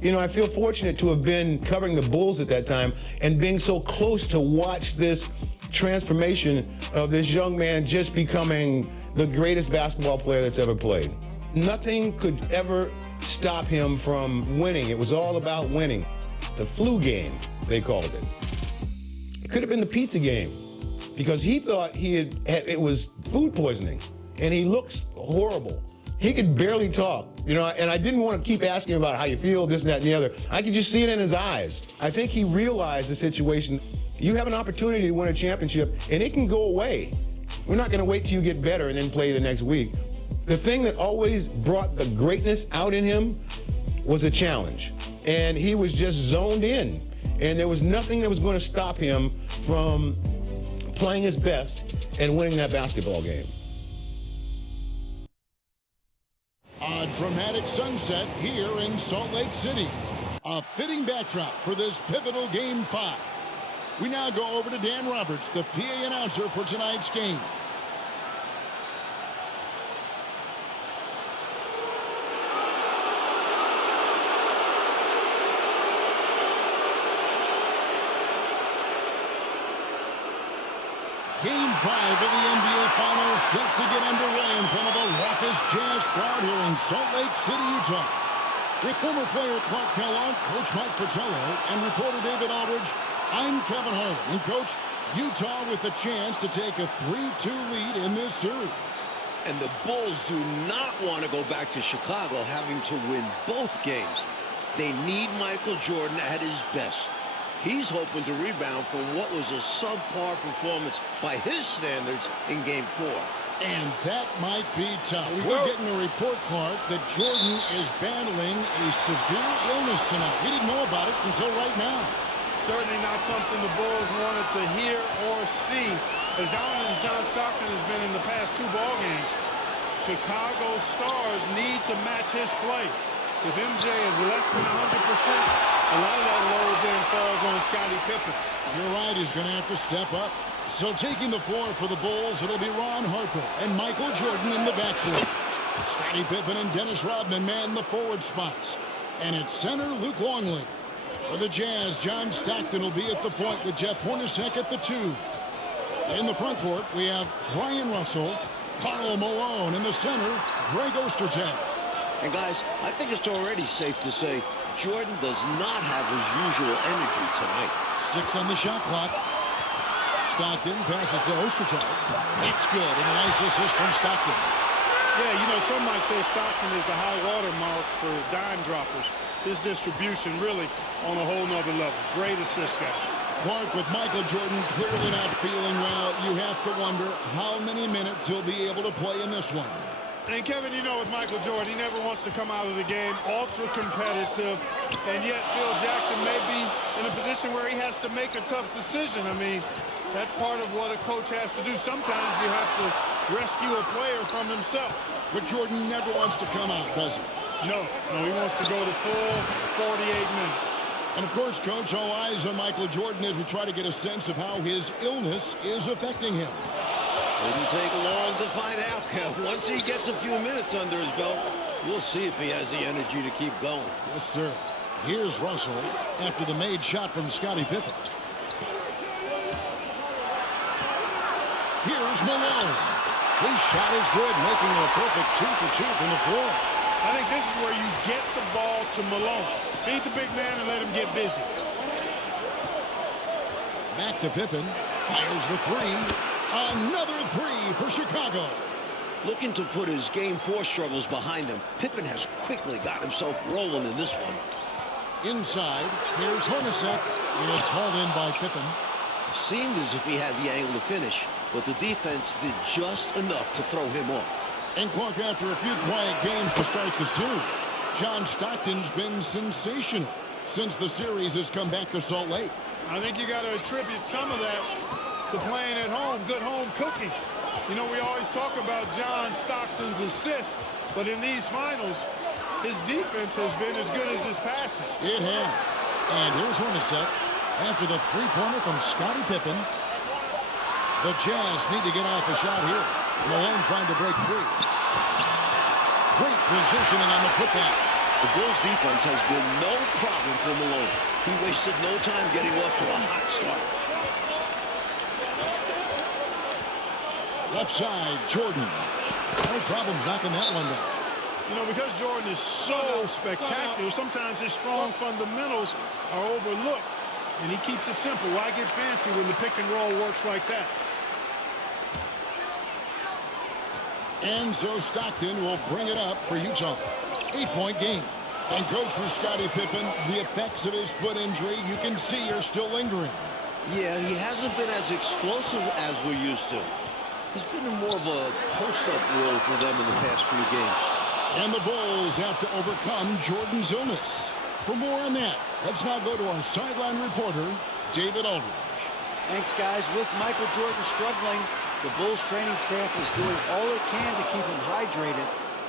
You know, I feel fortunate to have been covering the Bulls at that time and being so close to watch this transformation of this young man just becoming the greatest basketball player that's ever played. Nothing could ever stop him from winning. It was all about winning. The flu game, they called it. It could have been the pizza game because he thought it was food poisoning and he looks horrible. He could barely talk, you know, and I didn't want to keep asking about how you feel, this, that, and the other. I could just see it in his eyes. I think he realized the situation. You have an opportunity to win a championship, and it can go away. We're not going to wait till you get better and then play the next week. The thing that always brought the greatness out in him was a challenge, and he was just zoned in, and there was nothing that was going to stop him from playing his best and winning that basketball game. A dramatic sunset here in Salt Lake City. A fitting backdrop for this pivotal Game 5. We now go over to Dan Roberts, the PA announcer for tonight's game. Game 5 of the NBA Finals set to get underway in front of a raucous Jazz crowd here in Salt Lake City, Utah. With former player Clark Kellogg, Coach Mike Fratello, and reporter David Aldridge, I'm Kevin Harlan. And Coach, Utah with the chance to take a 3-2 lead in this series. And the Bulls do not want to go back to Chicago having to win both games. They need Michael Jordan at his best. He's hoping to rebound from what was a subpar performance by his standards in Game 4. And that might be tough. We're getting a report, Clark, that Jordan is battling a severe illness tonight. We didn't know about it until right now. Certainly not something the Bulls wanted to hear or see. As dominant as John Stockton has been in the past 2 ball games, Chicago's stars need to match his play. If MJ is less than 100%, a lot of that load then falls on Scottie Pippen. You're right, he's going to have to step up. So taking the floor for the Bulls, it'll be Ron Harper and Michael Jordan in the backcourt. Scottie Pippen and Dennis Rodman man the forward spots. And at center, Luke Longley. For the Jazz, John Stockton will be at the point with Jeff Hornacek at the 2. In the front court, we have Brian Russell, Karl Malone in the center, Greg Ostertag. And guys, I think it's already safe to say Jordan does not have his usual energy tonight. 6 on the shot clock. Stockton passes to Ostertag. That's good, and a nice assist from Stockton. Yeah, you know, some might say Stockton is the high water mark for dime droppers. His distribution really on a whole nother level. Great assist guy. Clark, with Michael Jordan clearly not feeling well, you have to wonder how many minutes he'll be able to play in this one. And Kevin, you know, with Michael Jordan, he never wants to come out of the game ultra competitive, and yet Phil Jackson may be in a position where he has to make a tough decision. I mean, that's part of what a coach has to do. Sometimes you have to rescue a player from himself. But Jordan never wants to come out, does he? No, he wants to go the full 48 minutes. And of course, Coach, all eyes on Michael Jordan as we try to get a sense of how his illness is affecting him. Wouldn't take long to find out. Once he gets a few minutes under his belt, we'll see if he has the energy to keep going. Yes, sir. Here's Russell after the made shot from Scottie Pippen. Here's Malone. His shot is good, making it a perfect 2 for 2 from the floor. I think this is where you get the ball to Malone. Feed the big man and let him get busy. Back to Pippen. Fires the 3. Another 3 for Chicago. Looking to put his Game 4 struggles behind him, Pippen has quickly got himself rolling in this one. Inside, here's Hornacek. It's hauled in by Pippen. Seemed as if he had the angle to finish, but the defense did just enough to throw him off. And Clark, after a few quiet games to start the series, John Stockton's been sensational since the series has come back to Salt Lake. I think you got to attribute some of that to playing at home, good home cooking. You know, we always talk about John Stockton's assist, but in these finals, his defense has been as good as his passing. It has. And here's Hornacek after the 3-pointer from Scottie Pippen. The Jazz need to get off a shot here. Malone trying to break free. Great positioning on the putback. The Bulls defense has been no problem for Malone. He wasted no time getting off to a hot start. Left side, Jordan. No problems knocking that one down. You know, because Jordan is so spectacular, sometimes his strong fundamentals are overlooked, and he keeps it simple. Why get fancy when the pick and roll works like that? And so Stockton will bring it up for Utah. 8-point game. And coach, for Scottie Pippen, the effects of his foot injury, you can see, are still lingering. Yeah, he hasn't been as explosive as we're used to. He's been in more of a post-up role for them in the past few games. And the Bulls have to overcome Jordan's illness. For more on that, let's now go to our sideline reporter, David Aldridge. Thanks, guys. With Michael Jordan struggling, the Bulls training staff is doing all it can to keep him hydrated.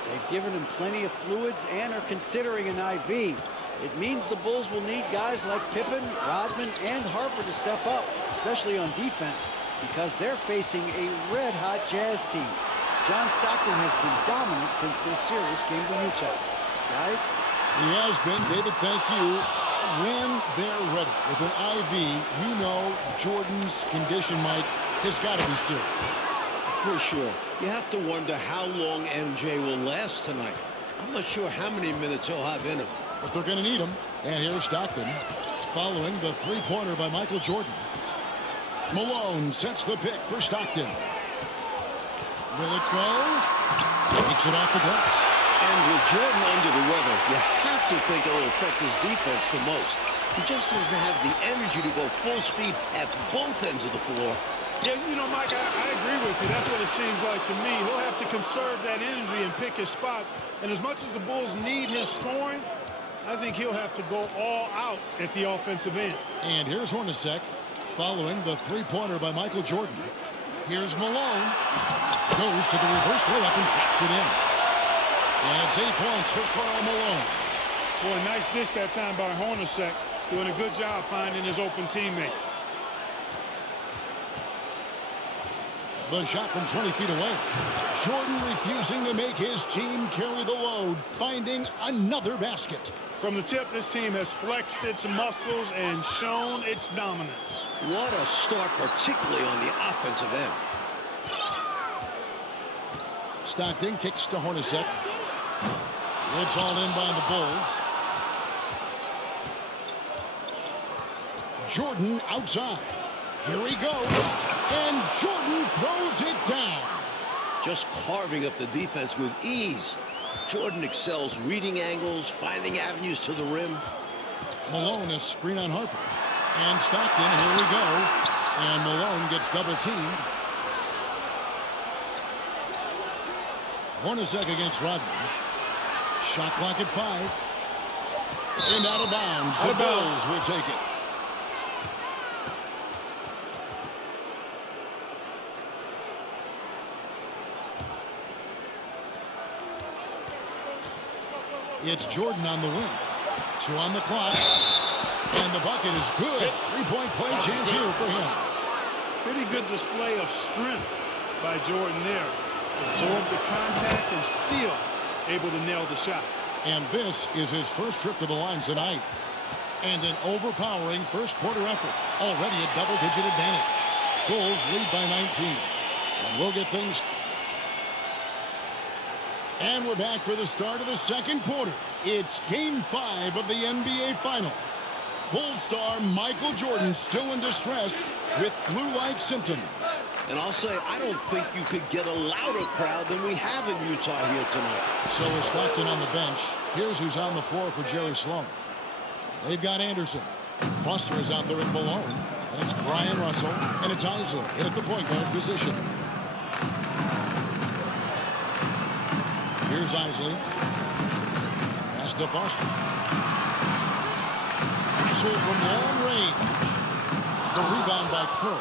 They've given him plenty of fluids and are considering an IV. It means the Bulls will need guys like Pippen, Rodman, and Harper to step up, especially on defense, because they're facing a red-hot Jazz team. John Stockton has been dominant since this series came to Utah. Guys? He has been. David, thank you. When they're ready with an IV, you know Jordan's condition, Mike, has got to be serious. For sure. You have to wonder how long MJ will last tonight. I'm not sure how many minutes he'll have in him. But they're going to need him. And here's Stockton following the three-pointer by Michael Jordan. Malone sets the pick for Stockton. Will it go? Takes it off the glass. And with Jordan under the weather, you have to think it'll affect his defense the most. He just doesn't have the energy to go full speed at both ends of the floor. Yeah, you know, Mike, I agree with you. That's what it seems like to me. He'll have to conserve that energy and pick his spots. And as much as the Bulls need his scoring, I think he'll have to go all out at the offensive end. And here's Hornacek following the three-pointer by Michael Jordan. Here's Malone. Goes to the reverse layup and drops it in. And it's 8 points for Karl Malone. Boy, nice dish that time by Hornacek. Doing a good job finding his open teammate. The shot from 20 feet away. Jordan refusing to make his team carry the load, finding another basket. From the tip, this team has flexed its muscles and shown its dominance. What a start, particularly on the offensive end. Stockton kicks to Hornacek. It's all in by the Bulls. Jordan outside. Here he goes. And Jordan throws it down. Just carving up the defense with ease. Jordan excels reading angles, finding avenues to the rim. Malone a screen on Harper. And Stockton, here we go. And Malone gets double teamed. Hornacek against Rodman. Shot clock at 5. And out of bounds. The Bulls will take it. It's Jordan on the wing. 2 on the clock. And the bucket is good. 3-point play chance here for him. Pretty good display of strength by Jordan there. Absorbed the contact and still able to nail the shot. And this is his first trip to the line tonight. And an overpowering first quarter effort. Already a double-digit advantage. Bulls lead by 19. And we'll get things. And we're back for the start of the second quarter. It's Game 5 of the NBA Finals. Bulls star Michael Jordan still in distress with flu-like symptoms. And I'll say, I don't think you could get a louder crowd than we have in Utah here tonight. So is Stockton on the bench. Here's who's on the floor for Jerry Sloan. They've got Anderson. Foster is out there with Malone. And it's Brian Russell. And it's Isley in at the point guard position. Here's Isley. Pass to Foster. Passer from long range. The rebound by Kerr.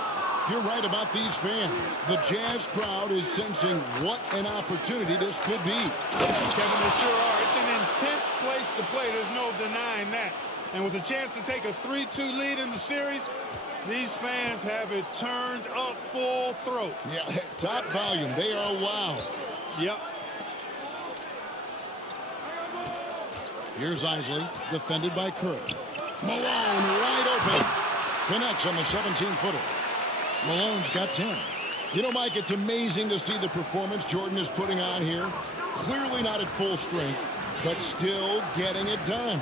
You're right about these fans. The Jazz crowd is sensing what an opportunity this could be. Kevin, they sure are. It's an intense place to play. There's no denying that. And with a chance to take a 3-2 lead in the series, these fans have it turned up full throat. Yeah, top volume. They are wild. Yep. Here's Isley, defended by Kerr. Malone wide open. Connects on the 17-footer. Malone's got 10. You know, Mike, it's amazing to see the performance Jordan is putting on here. Clearly not at full strength, but still getting it done.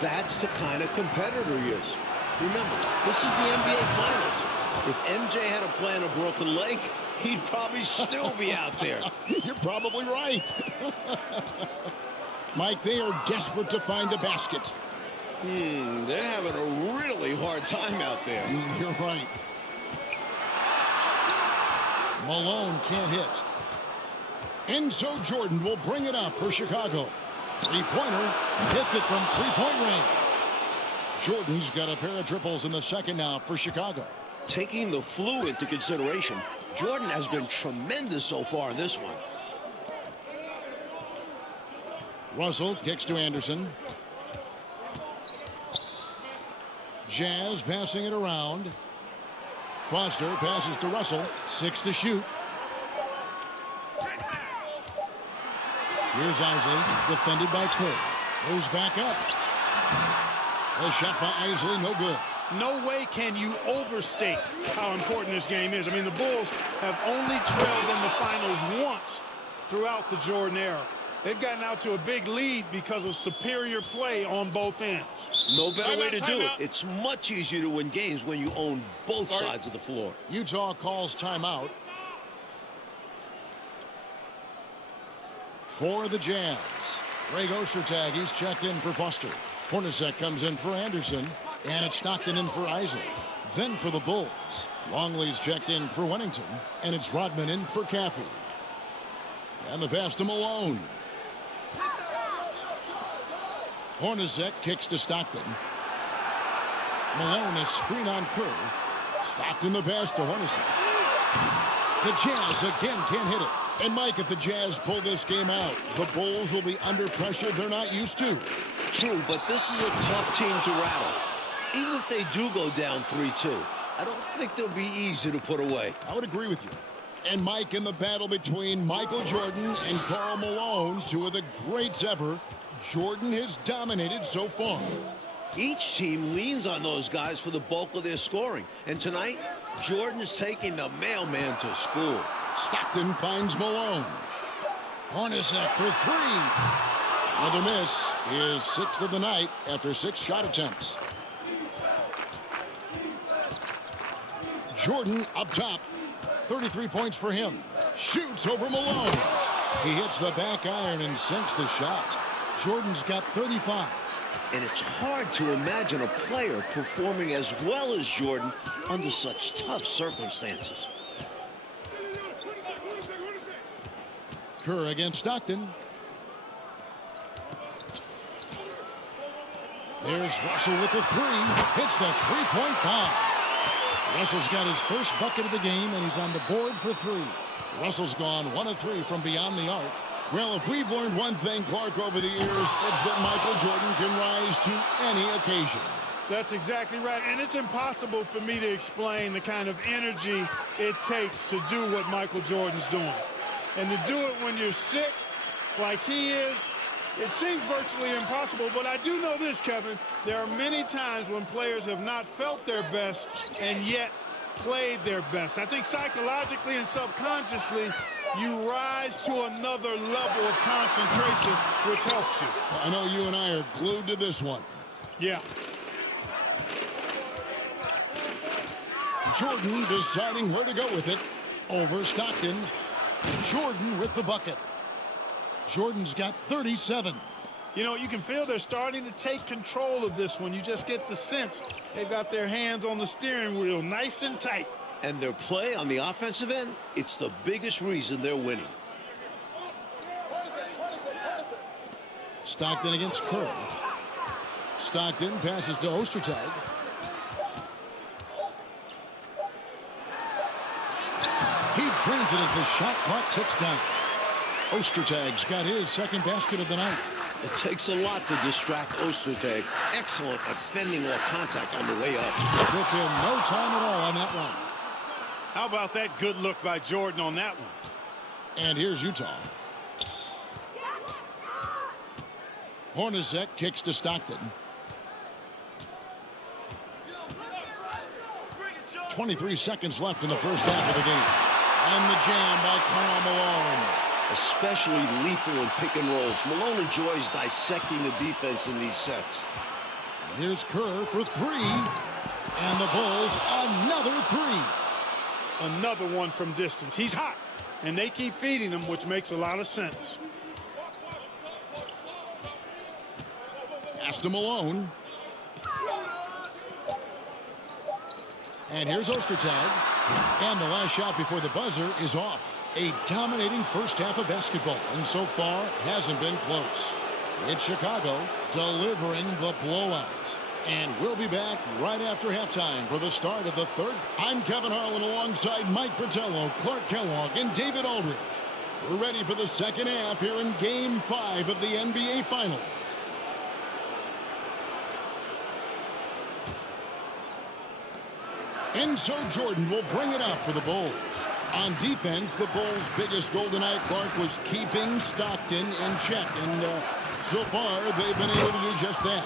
That's the kind of competitor he is. Remember, this is the NBA Finals. If MJ had to play on a broken leg, he'd probably still be out there. You're probably right. Mike, they are desperate to find a basket. They're having a really hard time out there. You're right. Malone can't hit. And so Jordan will bring it up for Chicago. Three-pointer, hits it from three-point range. Jordan's got a pair of triples in the second now for Chicago. Taking the flu into consideration, Jordan has been tremendous so far in this one. Russell kicks to Anderson. Jazz passing it around. Foster passes to Russell. 6 to shoot. Here's Isley, defended by Kerr. Goes back up. A shot by Isley, no good. No way can you overstate how important this game is. I mean, the Bulls have only trailed in the finals once throughout the Jordan era. They've gotten out to a big lead because of superior play on both ends. No better way to do it. It's much easier to win games when you own both sides of the floor. Utah calls timeout. For the Jazz, Greg Ostertag, he's checked in for Foster. Hornacek comes in for Anderson, and it's Stockton in for Isley. Then for the Bulls, Longley's checked in for Wennington, and it's Rodman in for Caffey. And the pass to Malone. Hornacek kicks to Stockton. Malone is screen on Kerr. Stockton the pass to Hornacek. The Jazz again can't hit it. And Mike, if the Jazz pull this game out, the Bulls will be under pressure they're not used to. True, but this is a tough team to rattle. Even if they do go down 3-2, I don't think they'll be easy to put away. I would agree with you. And Mike, in the battle between Michael Jordan and Karl Malone, two of the greats ever, Jordan has dominated so far. Each team leans on those guys for the bulk of their scoring. And tonight, Jordan's taking the mailman to school. Stockton finds Malone. Hornacek for three. Another miss. His 6th of the night after 6 shot attempts. Jordan up top. 33 points for him. Shoots over Malone. He hits the back iron and sinks the shot. Jordan's got 35. And it's hard to imagine a player performing as well as Jordan under such tough circumstances. Kerr against Stockton. There's Russell with the three. Hits the three-point bomb. Russell's got his first bucket of the game, and he's on the board for 3. Russell's gone 1 of 3 from beyond the arc. Well, if we've learned one thing, Clark, over the years, it's that Michael Jordan can rise to any occasion. That's exactly right. And it's impossible for me to explain the kind of energy it takes to do what Michael Jordan's doing. And to do it when you're sick like he is, it seems virtually impossible. But I do know this, Kevin. There are many times when players have not felt their best and yet played their best. I think psychologically and subconsciously, you rise to another level of concentration, which helps you. I know you and I are glued to this one. Yeah. Jordan deciding where to go with it over Stockton. Jordan with the bucket. Jordan's got 37. You know, you can feel they're starting to take control of this one. You just get the sense they've got their hands on the steering wheel nice and tight. And their play on the offensive end, it's the biggest reason they're winning. Stockton against Kerr. Stockton passes to Ostertag. He drains it as the shot clock ticks down. Ostertag's got his second basket of the night. It takes a lot to distract Ostertag. Excellent at fending off contact on the way up. Took him no time at all on that one. How about that good look by Jordan on that one? And here's Utah. Hornacek kicks to Stockton. 23 seconds left in the first half of the game. And the jam by Karl Malone. Especially lethal in pick and rolls. Malone enjoys dissecting the defense in these sets. Here's Kerr for three. And the Bulls, another three. Another one from distance. He's hot, and they keep feeding him, which makes a lot of sense. Pass to Malone. And here's Ostertag. And the last shot before the buzzer is off. A dominating first half of basketball, and so far hasn't been close. It's Chicago delivering the blowout. And we'll be back right after halftime for the start of the third. I'm Kevin Harlan alongside Mike Fratello, Clark Kellogg, and David Aldridge. We're ready for the second half here in Game 5 of the NBA Finals. Enzo Jordan will bring it up for the Bulls. On defense, the Bulls' biggest goal tonight, Clark, was keeping Stockton in check. And so far, they've been able to do just that.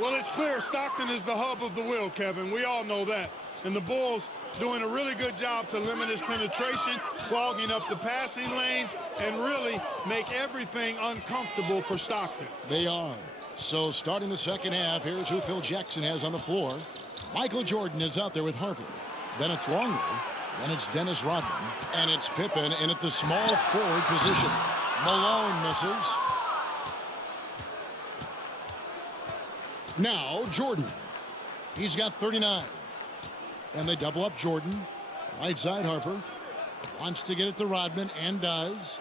Well, it's clear Stockton is the hub of the wheel, Kevin. We all know that. And the Bulls doing a really good job to limit his penetration, clogging up the passing lanes, and really make everything uncomfortable for Stockton. They are. So starting the second half, here's who Phil Jackson has on the floor. Michael Jordan is out there with Harper. Then it's Longley. Then it's Dennis Rodman. And it's Pippen in at the small forward position. Malone misses. Now Jordan. He's got 39. And they double up Jordan. Right side Harper. Wants to get it to Rodman and does.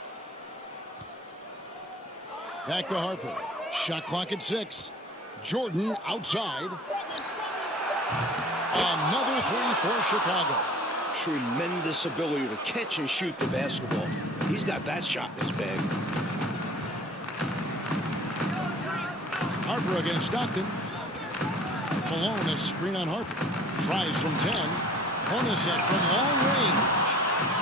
Back to Harper. Shot clock at 6. Jordan outside. Another three for Chicago. Tremendous ability to catch and shoot the basketball. He's got that shot in his bag. Harper against Stockton. Malone, a screen on Harper. Tries from 10. Hornacek from long range.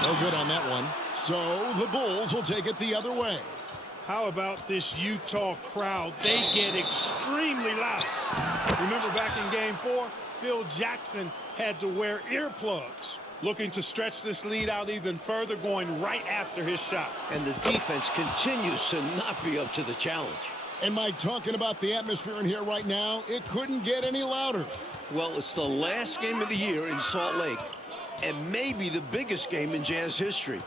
No good on that one. So the Bulls will take it the other way. How about this Utah crowd? They get extremely loud. Remember back in Game 4, Phil Jackson had to wear earplugs, looking to stretch this lead out even further, going right after his shot. And the defense continues to not be up to the challenge. And Mike, talking about the atmosphere in here right now, it couldn't get any louder. Well, it's the last game of the year in Salt Lake, and maybe the biggest game in Jazz history.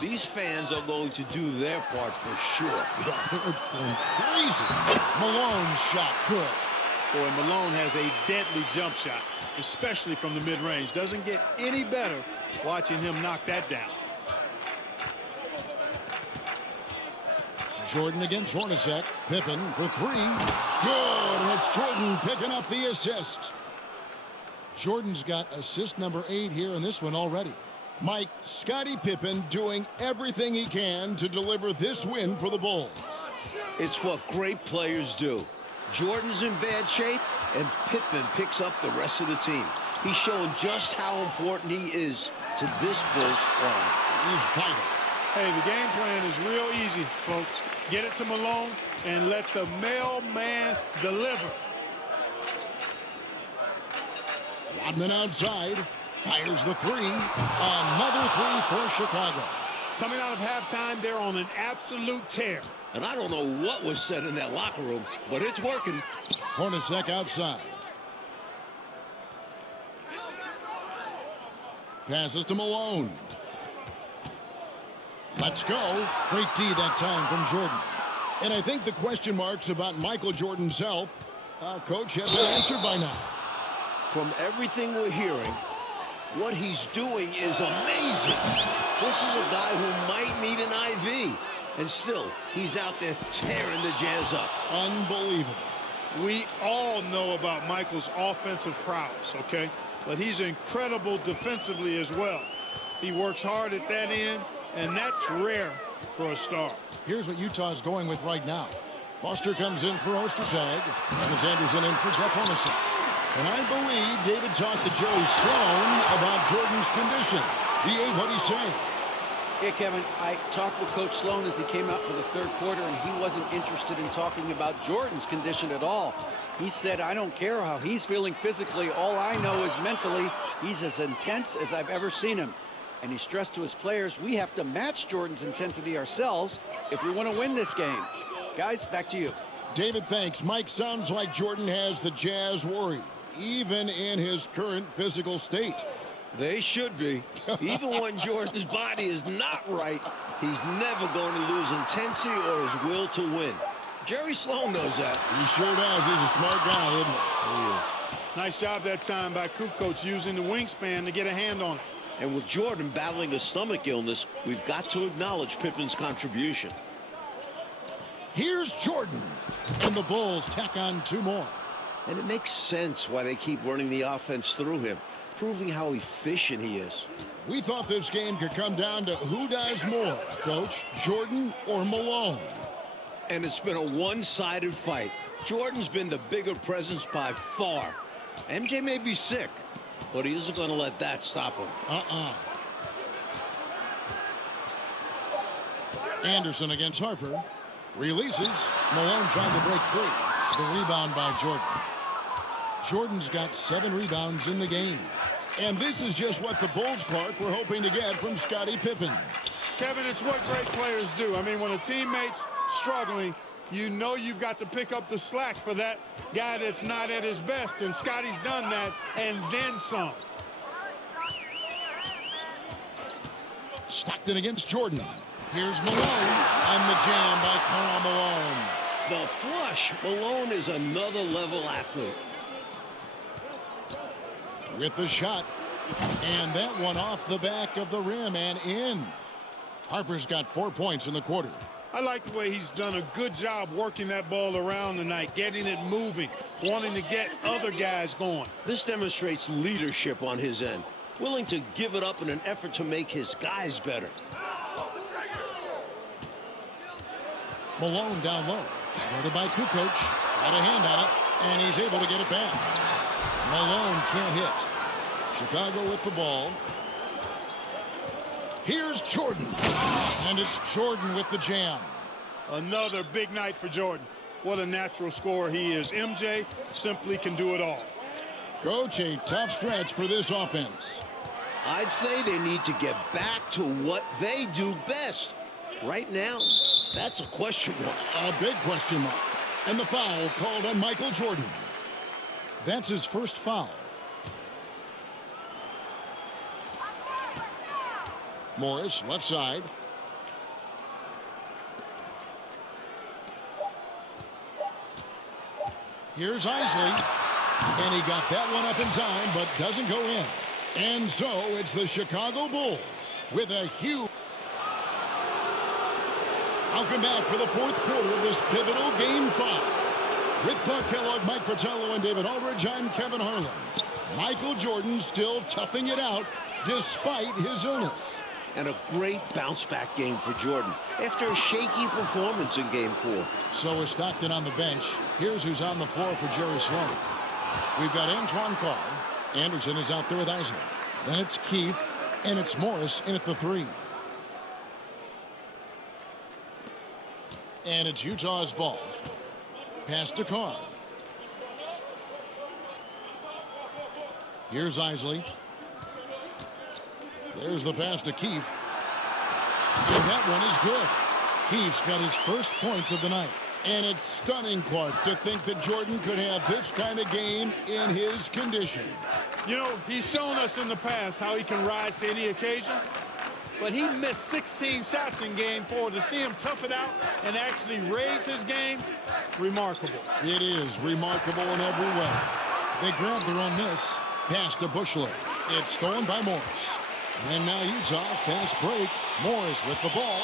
These fans are going to do their part for sure. They're going crazy. Malone's shot good. Boy, Malone has a deadly jump shot, especially from the mid-range. Doesn't get any better watching him knock that down. Jordan against Hornacek. Pippen for three. Good, and it's Jordan picking up the assist. Jordan's got assist number 8 here in this one already. Mike, Scottie Pippen doing everything he can to deliver this win for the Bulls. It's what great players do. Jordan's in bad shape, and Pippen picks up the rest of the team. He's showing just how important he is to this Bulls squad. He's vital. Hey, the game plan is real easy, folks. Get it to Malone and let the mailman deliver. Rodman outside. Fires the three. Another three for Chicago. Coming out of halftime, they're on an absolute tear. And I don't know what was said in that locker room, but it's working. Hornacek outside. Passes to Malone. Let's go. Great D that time from Jordan. And I think the question marks about Michael Jordan's health, Coach, have been answered by now. From everything we're hearing, what he's doing is amazing. This is a guy who might need an IV. And still, he's out there tearing the Jazz up. Unbelievable. We all know about Michael's offensive prowess, okay? But he's incredible defensively as well. He works hard at that end, and that's rare for a star. Here's what Utah's going with right now. Foster comes in for Ostertag. And it's Anderson in for Jeff Hornacek. And I believe David talked to Jerry Sloan about Jordan's condition. VA, what he's saying. Yeah, Kevin, I talked with Coach Sloan as he came out for the third quarter, and he wasn't interested in talking about Jordan's condition at all. He said, I don't care how he's feeling physically. All I know is mentally, he's as intense as I've ever seen him. And he stressed to his players, we have to match Jordan's intensity ourselves if we want to win this game. Guys, back to you. David, thanks. Mike, sounds like Jordan has the Jazz worried, even in his current physical state. They should be. Even when Jordan's body is not right, he's never going to lose intensity or his will to win. Jerry Sloan knows that. He sure does. He's a smart guy, isn't he? He is. Nice job that time by Kukoc using the wingspan to get a hand on it. And with Jordan battling a stomach illness, we've got to acknowledge Pippen's contribution. Here's Jordan. And the Bulls tack on 2 more. And it makes sense why they keep running the offense through him, proving how efficient he is. We thought this game could come down to who does more, Coach, Jordan or Malone. And it's been a one-sided fight. Jordan's been the bigger presence by far. MJ may be sick, but he isn't going to let that stop him. Anderson against Harper. Releases. Malone trying to break free. The rebound by Jordan. Jordan's got 7 rebounds in the game. And this is just what the Bulls, Clark, were hoping to get from Scottie Pippen. Kevin, it's what great players do. I mean, when a teammate's struggling, you know you've got to pick up the slack for that guy that's not at his best, and Scottie's done that, and then some. Stockton against Jordan. Here's Malone, and the jam by Karl Malone. The flush. Malone is another level athlete. With the shot, and that one off the back of the rim and in. Harper's got 4 points in the quarter. I like the way he's done a good job working that ball around tonight, getting it moving, wanting to get other guys going. This demonstrates leadership on his end, willing to give it up in an effort to make his guys better. Malone down low. Guarded by Kukoc. Got a hand on it, and he's able to get it back. Malone can't hit. Chicago with the ball. Here's Jordan. And it's Jordan with the jam. Another big night for Jordan. What a natural scorer he is. MJ simply can do it all. Coach, a tough stretch for this offense. I'd say they need to get back to what they do best. Right now, that's a question mark. A big question mark. And the foul called on Michael Jordan. That's his first foul. Morris, left side. Here's Isley. And he got that one up in time, but doesn't go in. And so it's the Chicago Bulls with a huge... I'll come back for the 4th quarter of this pivotal Game 5. With Clark Kellogg, Mike Fratello, and David Aldridge, I'm Kevin Harlan. Michael Jordan still toughing it out despite his illness. And a great bounce-back game for Jordan after a shaky performance in Game 4. So is Stockton on the bench. Here's who's on the floor for Jerry Sloan. We've got Antoine Carr. Anderson is out there with Isley. Then it's Keith, and it's Morris in at the 3. And it's Utah's ball. Pass to Carr. Here's Isley. There's the pass to Keith. And that one is good. Keith's got his first points of the night. And it's stunning, Clark, to think that Jordan could have this kind of game in his condition. You know, he's shown us in the past how he can rise to any occasion. But he missed 16 shots in Game 4. To see him tough it out and actually raise his game, remarkable. It is remarkable in every way. They grabbed their own miss. Pass to Bushler. It's stolen by Morris. And now Utah, fast break. Morris with the ball.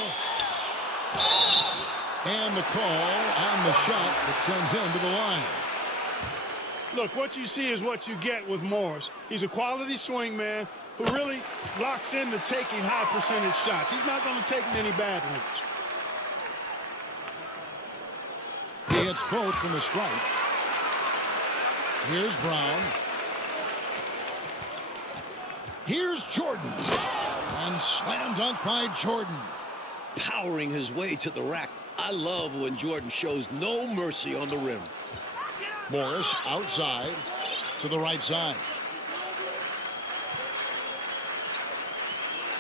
And the call on the shot that sends him to the line. Look, what you see is what you get with Morris. He's a quality swing man who really locks into taking high percentage shots. He's not going to take many bad ones. He hits both from the stripe. Here's Brown. Here's Jordan. And slam dunk by Jordan. Powering his way to the rack. I love when Jordan shows no mercy on the rim. Morris outside to the right side.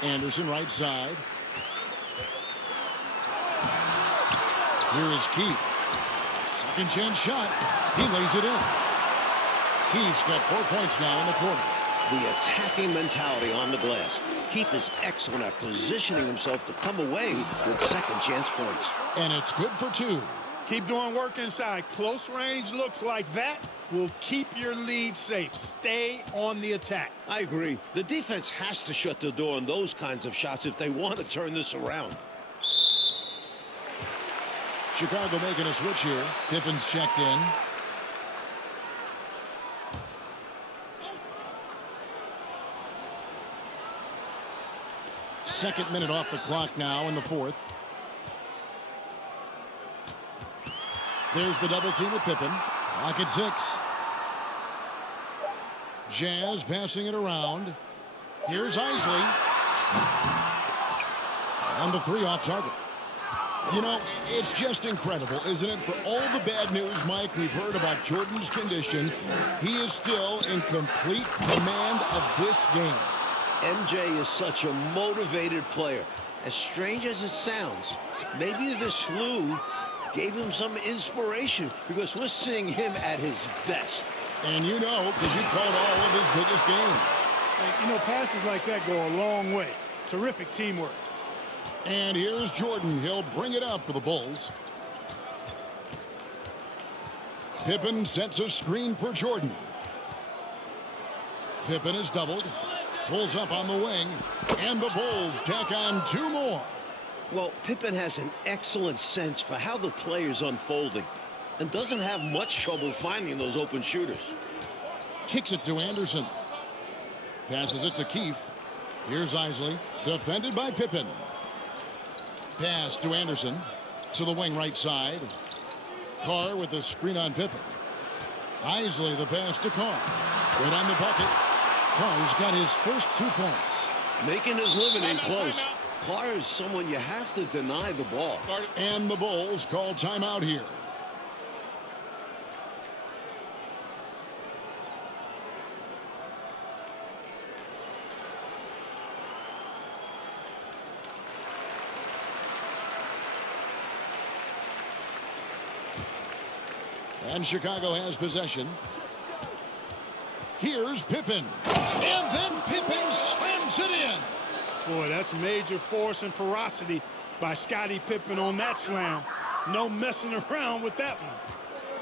Anderson right side. Here is Keith. Second chance shot. He lays it in. Keith's got 4 points now in the quarter. The attacking mentality on the glass. Keith is excellent at positioning himself to come away with second chance points. And it's good for 2. Keep doing work inside. Close range looks like that will keep your lead safe. Stay on the attack. I agree. The defense has to shut the door on those kinds of shots if they want to turn this around. Chicago making a switch here. Pippen's checked in. Second minute off the clock now in the fourth. There's the double team with Pippen. Clock at 6. Jazz passing it around. Here's Isley. And the 3 off target. You know, it's just incredible, isn't it? For all the bad news, Mike, we've heard about Jordan's condition, he is still in complete command of this game. MJ is such a motivated player. As strange as it sounds, maybe this flu gave him some inspiration because we're seeing him at his best. And you know, because you called all of his biggest games. And, you know, passes like that go a long way. Terrific teamwork. And here's Jordan. He'll bring it up for the Bulls. Pippen sets a screen for Jordan. Pippen is doubled. Pulls up on the wing. And the Bulls tack on 2 more. Well, Pippen has an excellent sense for how the play is unfolding and doesn't have much trouble finding those open shooters. Kicks it to Anderson. Passes it to Keith. Here's Isley. Defended by Pippen. Pass to Anderson. To the wing right side. Carr with the screen on Pippen. Isley the pass to Carr. Good on the bucket. Carr's got his first 2 points. Making his living in close. Carr is someone you have to deny the ball. And the Bulls call timeout here. And Chicago has possession. Here's Pippen. And then Pippen slams it in. Boy, that's major force and ferocity by Scottie Pippen on that slam. No messing around with that one.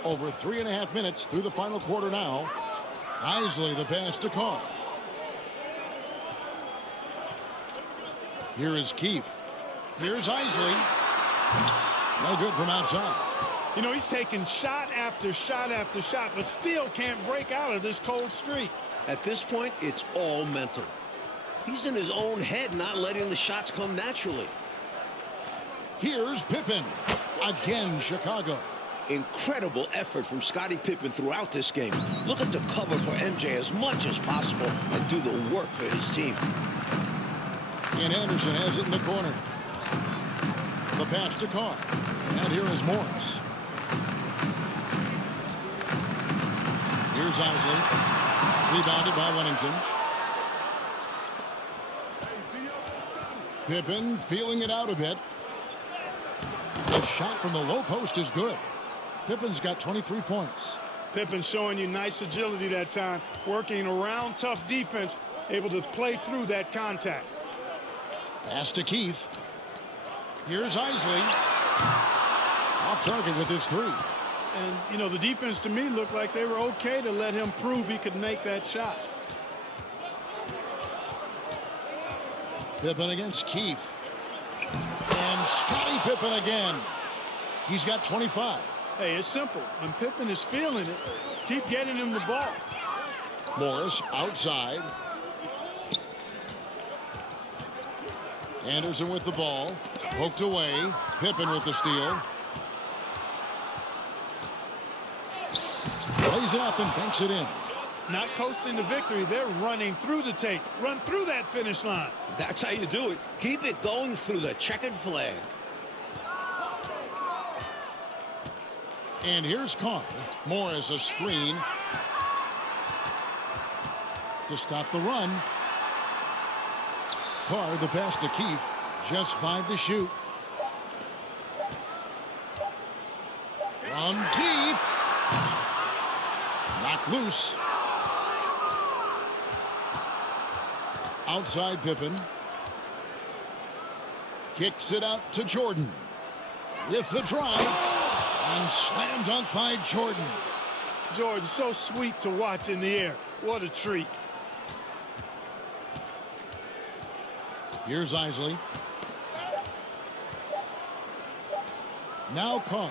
Over 3.5 minutes through the final quarter now. Isley the pass to Carr. Here is Keith. Here's Isley. No good from outside. You know, he's taking shot after shot after shot, but still can't break out of this cold streak. At this point, it's all mental. He's in his own head, not letting the shots come naturally. Here's Pippen. Again, Chicago. Incredible effort from Scottie Pippen throughout this game. Look at the cover for MJ as much as possible and do the work for his team. And Anderson has it in the corner. The pass to Carr. And here is Morris. Here's Isley. Rebounded by Wennington. Pippen feeling it out a bit. The shot from the low post is good. Pippen's got 23 points. Pippen showing you nice agility that time, working around tough defense, able to play through that contact. Pass to Keith. Here's Isley. Off target with his 3. And, you know, the defense to me looked like they were okay to let him prove he could make that shot. Pippen against Keith. And Scottie Pippen again. He's got 25. Hey, it's simple. When Pippen is feeling it, keep getting him the ball. Morris outside. Anderson with the ball. Poked away. Pippen with the steal. Lays it up and banks it in. Not coasting to victory. They're running through the tape. Run through that finish line. That's how you do it. Keep it going through the checkered flag. And here's Carr. Morris a screen to stop the run. Carr the pass to Keith. Just 5 to shoot. From deep. Knocked loose. Outside Pippen. Kicks it out to Jordan. With the drive. And slam dunk by Jordan. Jordan, so sweet to watch in the air. What a treat. Here's Isley. Now Carr.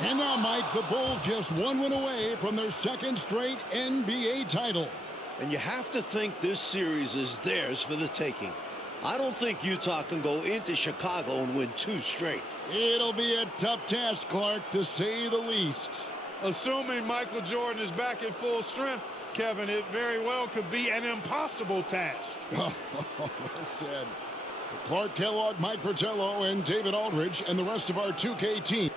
And now, Mike, the Bulls just 1 win away from their 2nd straight NBA title. And you have to think this series is theirs for the taking. I don't think Utah can go into Chicago and win 2 straight. It'll be a tough task, Clark, to say the least. Assuming Michael Jordan is back at full strength, Kevin, it very well could be an impossible task. Well said. For Clark Kellogg, Mike Fratello, and David Aldridge, and the rest of our 2K team.